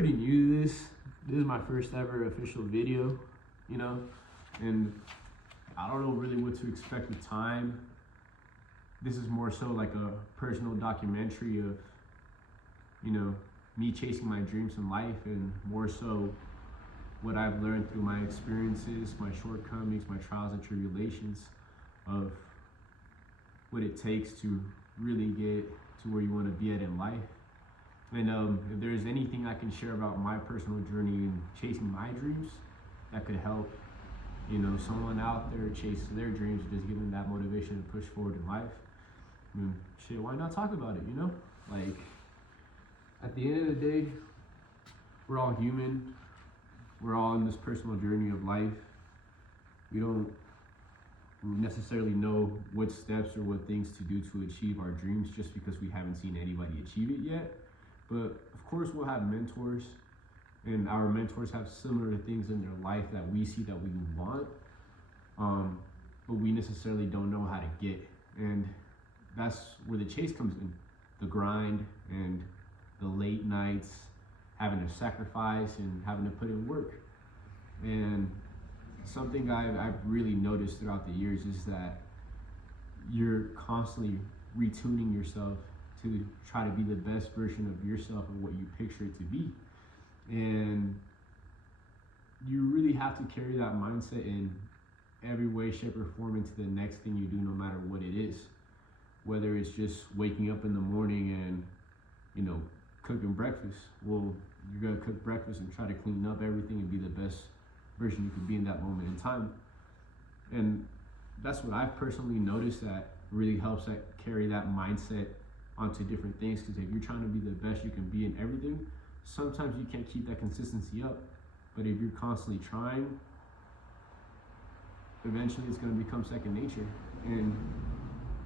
pretty new to this. This is my first ever official video, you know, and I don't know really what to expect with time. This is more so like a personal documentary of, you know, me chasing my dreams in life, and more so what I've learned through my experiences, my shortcomings, my trials and tribulations of what it takes to really get to where you want to be at in life. And if there's anything I can share about my personal journey in chasing my dreams that could help, you know, someone out there chase their dreams, just give them that motivation to push forward in life, I mean, shit, why not talk about it, you know? Like, at the end of the day, we're all human. We're all in this personal journey of life. We don't necessarily know what steps or what things to do to achieve our dreams just because we haven't seen anybody achieve it yet. But of course we'll have mentors, and our mentors have similar things in their life that we see that we want, but we necessarily don't know how to get. And that's where the chase comes in, the grind and the late nights, having to sacrifice and having to put in work. And something I've really noticed throughout the years is that you're constantly retuning yourself to try to be the best version of yourself and what you picture it to be. And you really have to carry that mindset in every way, shape, or form into the next thing you do, no matter what it is. Whether it's just waking up in the morning and, you know, cooking breakfast. Well, you're gonna cook breakfast and try to clean up everything and be the best version you could be in that moment in time. And that's what I've personally noticed that really helps that carry that mindset onto different things, because if you're trying to be the best you can be in everything, sometimes you can't keep that consistency up. But if you're constantly trying, eventually it's going to become second nature, and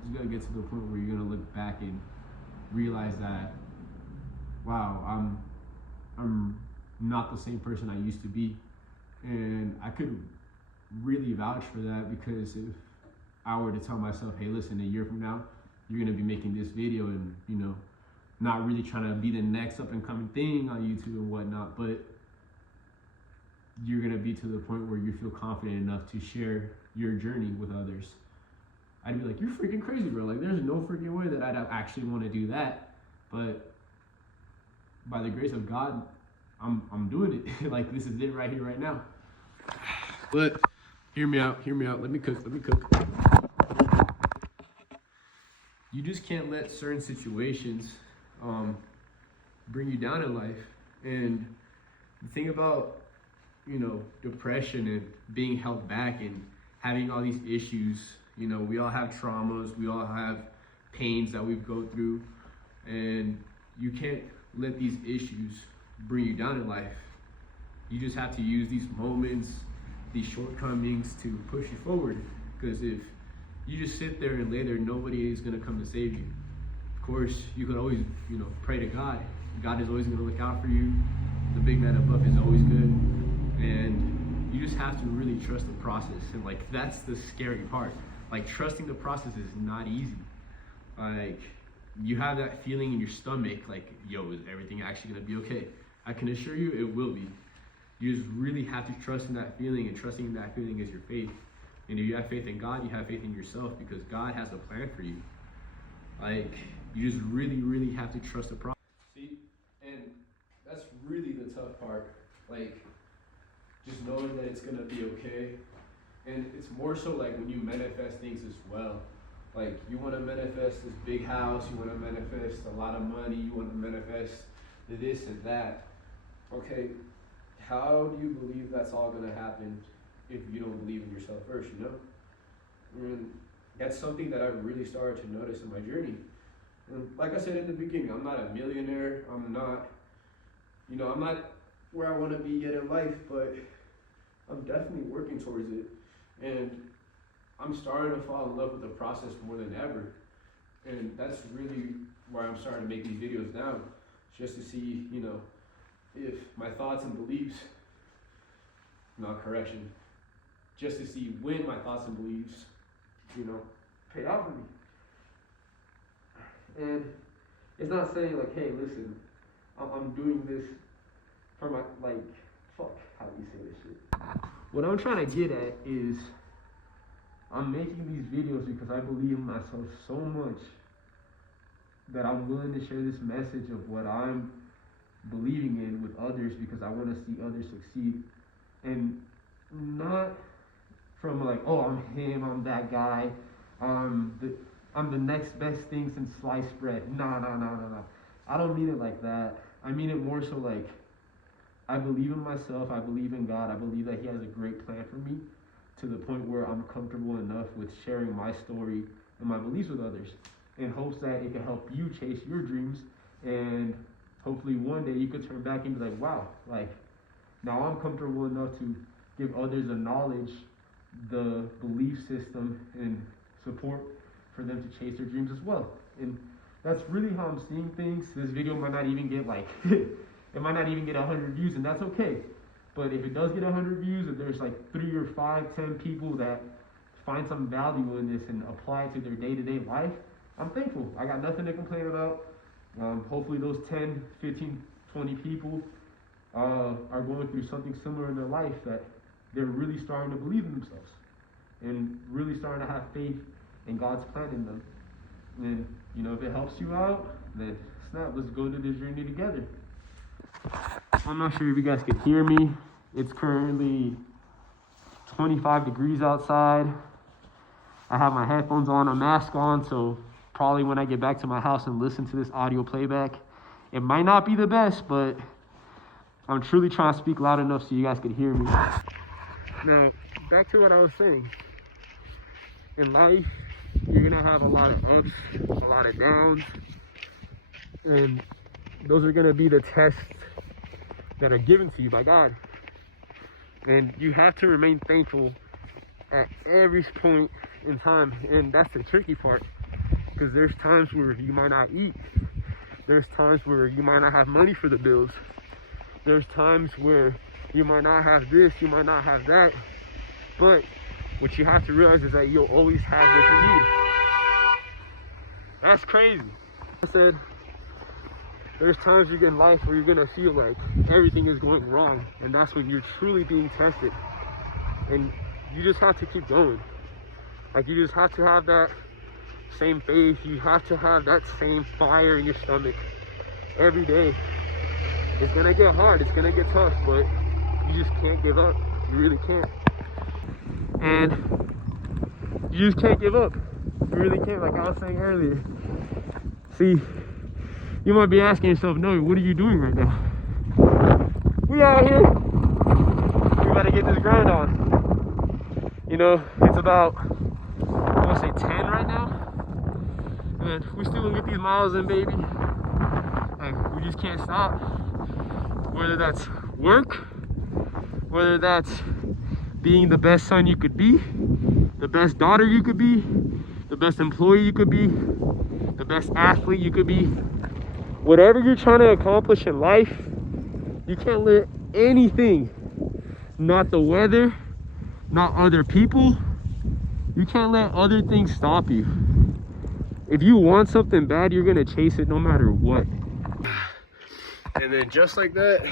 it's going to get to the point where you're going to look back and realize that, wow, I'm not the same person I used to be. And I could really vouch for that, because if I were to tell myself, hey, listen, a year from now you're going to be making this video and, you know, not really trying to be the next up and coming thing on YouTube and whatnot, but you're going to be to the point where you feel confident enough to share your journey with others, I'd be like, you're freaking crazy, bro. Like, there's no freaking way that I'd actually want to do that. But by the grace of God, I'm doing it. Like, this is it right here, right now. But hear me out. Let me cook. You just can't let certain situations bring you down in life. And the thing about, you know, depression and being held back and having all these issues, you know, we all have traumas, we all have pains that we go through, and you can't let these issues bring you down in life. You just have to use these moments, these shortcomings to push you forward. Because if you just sit there and lay there, nobody is going to come to save you. Of course, you could always, you know, pray to God. God is always going to look out for you. The big man above is always good. And you just have to really trust the process. And like, that's the scary part. Like, trusting the process is not easy. Like, you have that feeling in your stomach, like, yo, is everything actually going to be okay? I can assure you it will be. You just really have to trust in that feeling, and trusting in that feeling is your faith. And if you have faith in God, you have faith in yourself, because God has a plan for you. Like, you just really, really have to trust the process. See, and that's really the tough part. Like, just knowing that it's gonna be okay. And it's more so like when you manifest things as well. Like, you wanna manifest this big house, you wanna manifest a lot of money, you wanna manifest this and that. Okay, how do you believe that's all gonna happen if you don't believe in yourself first, you know? And that's something that I've really started to notice in my journey. And like I said in the beginning, I'm not a millionaire, I'm not where I wanna be yet in life, but I'm definitely working towards it. And I'm starting to fall in love with the process more than ever. And that's really why I'm starting to make these videos now, just to see, you know, if my thoughts and beliefs, just to see when my thoughts and beliefs, you know, pay off for me. And it's not saying like, hey, listen, I'm doing this for my, like, fuck, how do you say this shit? What I'm trying to get at is I'm making these videos because I believe in myself so much that I'm willing to share this message of what I'm believing in with others because I want to see others succeed. And not from like, oh, I'm him, I'm that guy, I'm the next best thing since sliced bread. No. I don't mean it like that. I mean it more so like, I believe in myself, I believe in God, I believe that He has a great plan for me, to the point where I'm comfortable enough with sharing my story and my beliefs with others, in hopes that it can help you chase your dreams, and hopefully one day you could turn back and be like, wow, like, now I'm comfortable enough to give others the knowledge, the belief system, and support for them to chase their dreams as well. And that's really how I'm seeing things. This video might not even get like, it might not even get 100 views, and that's okay. But if it does get 100 views, if there's like 3 or 5, 10 people that find some value in this and apply it to their day-to-day life, I'm thankful. I got nothing to complain about. Hopefully those 10, 15, 20 people are going through something similar in their life, that they're really starting to believe in themselves and really starting to have faith in God's plan in them. And, you know, if it helps you out, then snap, let's go to this journey together. I'm not sure if you guys can hear me. It's currently 25 degrees outside. I have my headphones on, a mask on, so probably when I get back to my house and listen to this audio playback, it might not be the best, but I'm truly trying to speak loud enough so you guys can hear me. Now, back to what I was saying. In life, you're gonna have a lot of ups, a lot of downs, and those are gonna be the tests that are given to you by God. And you have to remain thankful at every point in time, and that's the tricky part, because there's times where you might not eat, there's times where you might not have money for the bills, there's times where you might not have this, you might not have that, but what you have to realize is that you'll always have what you need. That's crazy. I said, there's times you get in life where you're gonna feel like everything is going wrong, and that's when you're truly being tested. And you just have to keep going. Like, you just have to have that same faith, you have to have that same fire in your stomach every day. It's gonna get hard, it's gonna get tough, but you just can't give up. You really can't. And you just can't give up. You really can't, like I was saying earlier. See, you might be asking yourself, Noe, what are you doing right now? We out here. We gotta get this grind on. You know, it's about, I wanna say 10 right now. And we still gonna get these miles in, baby. Like, we just can't stop. Whether that's work, whether that's being the best son you could be, the best daughter you could be, the best employee you could be, the best athlete you could be. Whatever you're trying to accomplish in life, you can't let anything, not the weather, not other people, you can't let other things stop you. If you want something bad, you're gonna chase it no matter what. And then just like that,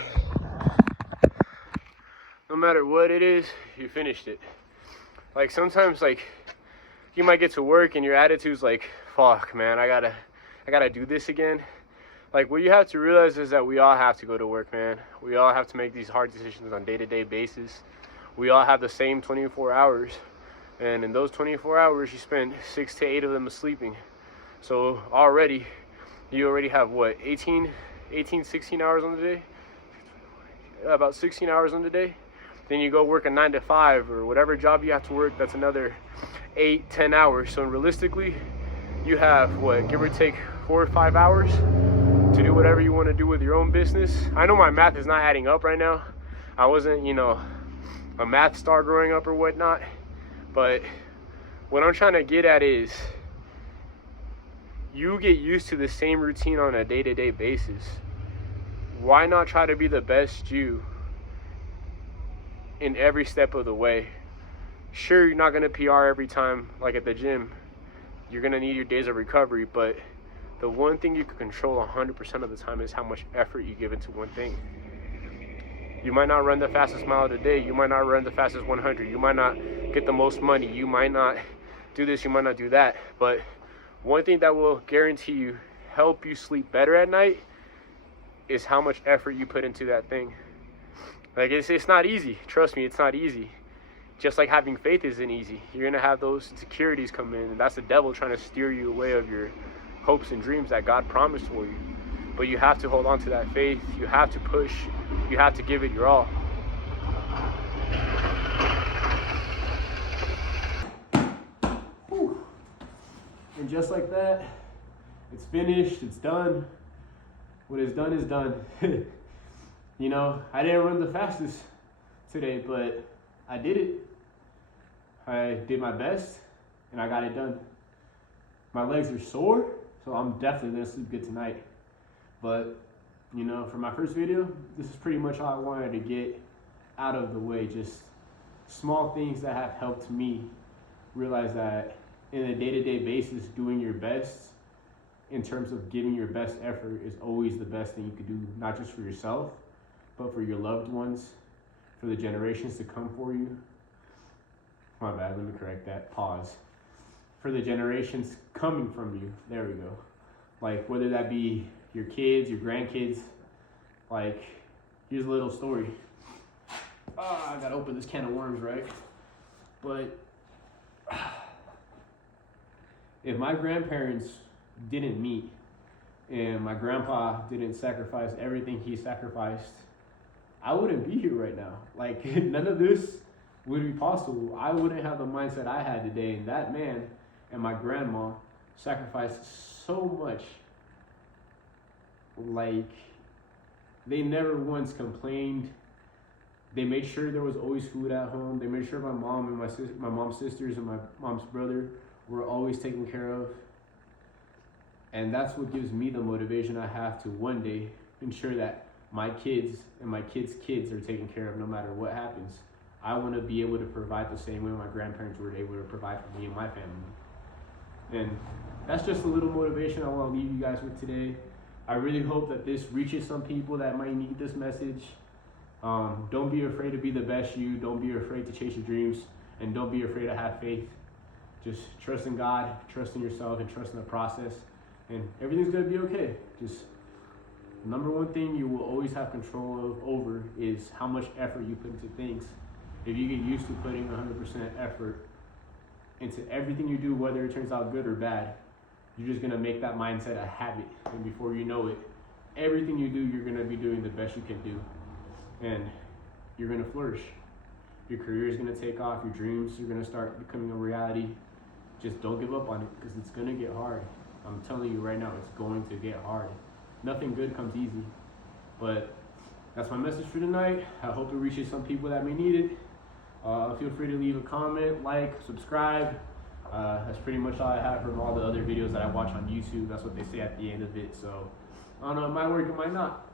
no matter what it is, you finished it. Like, sometimes, like, you might get to work and your attitude's like, fuck, man, I gotta do this again. Like, what you have to realize is that we all have to go to work, man. We all have to make these hard decisions on day-to-day basis. We all have the same 24 hours. And in those 24 hours, you spend 6 to 8 of them sleeping. So already, you already have, what, 16 hours on the day? About 16 hours on the day. Then you go work a 9 to 5 or whatever job you have to work, that's another 8, 10 hours. So realistically, you have, what, give or take 4 or 5 hours to do whatever you want to do with your own business. I know my math is not adding up right now. I wasn't, you know, a math star growing up or whatnot. But what I'm trying to get at is, you get used to the same routine on a day-to-day basis. Why not try to be the best you in every step of the way? Sure, you're not going to PR every time, like at the gym. You're going to need your days of recovery, but the one thing you can control 100% of the time is how much effort you give into one thing. You might not run the fastest mile of the day. You might not run the fastest 100. You might not get the most money. You might not do this. You might not do that. But one thing that will guarantee you help you sleep better at night is how much effort you put into that thing. Like, it's not easy. Trust me, it's not easy. Just like having faith isn't easy. You're going to have those insecurities come in, and that's the devil trying to steer you away of your hopes and dreams that God promised for you. But you have to hold on to that faith. You have to push. You have to give it your all. Whew. And just like that, it's finished, it's done. What is done is done. You know, I didn't run the fastest today, but I did it. I did my best, and I got it done. My legs are sore, so I'm definitely gonna sleep good tonight. But, you know, for my first video, this is pretty much all I wanted to get out of the way. Just small things that have helped me realize that in a day-to-day basis, doing your best in terms of giving your best effort is always the best thing you could do, not just for yourself, but for your loved ones, for the generations to come for you. My bad, let me correct that, pause. For the generations coming from you, there we go. Like, whether that be your kids, your grandkids, like, here's a little story. I gotta open this can of worms, right? But if my grandparents didn't meet and my grandpa didn't sacrifice everything he sacrificed, I wouldn't be here right now. Like, none of this would be possible. I wouldn't have the mindset I had today. And that man and my grandma sacrificed so much. Like, they never once complained. They made sure there was always food at home. They made sure my mom and my mom's sisters and my mom's brother were always taken care of. And that's what gives me the motivation I have to one day ensure that my kids and my kids' kids are taken care of no matter what happens. I want to be able to provide the same way my grandparents were able to provide for me and my family. And that's just a little motivation I want to leave you guys with today. I really hope that this reaches some people that might need this message. Don't be afraid to be the best you. Don't be afraid to chase your dreams. And don't be afraid to have faith. Just trust in God, trust in yourself, and trust in the process. And everything's going to be okay. Just number one thing you will always have control over is how much effort you put into things. If you get used to putting 100% effort into everything you do, whether it turns out good or bad, you're just going to make that mindset a habit. And before you know it, everything you do, you're going to be doing the best you can do. And you're going to flourish. Your career is going to take off. Your dreams are going to start becoming a reality. Just don't give up on it, because it's going to get hard. I'm telling you right now, it's going to get hard. Nothing good comes easy. But that's my message for tonight. I hope it reaches some people that may need it. Feel free to leave a comment, like, subscribe. That's pretty much all I have from all the other videos that I watch on YouTube. That's what they say at the end of it. So, I don't know, it might work, it might not.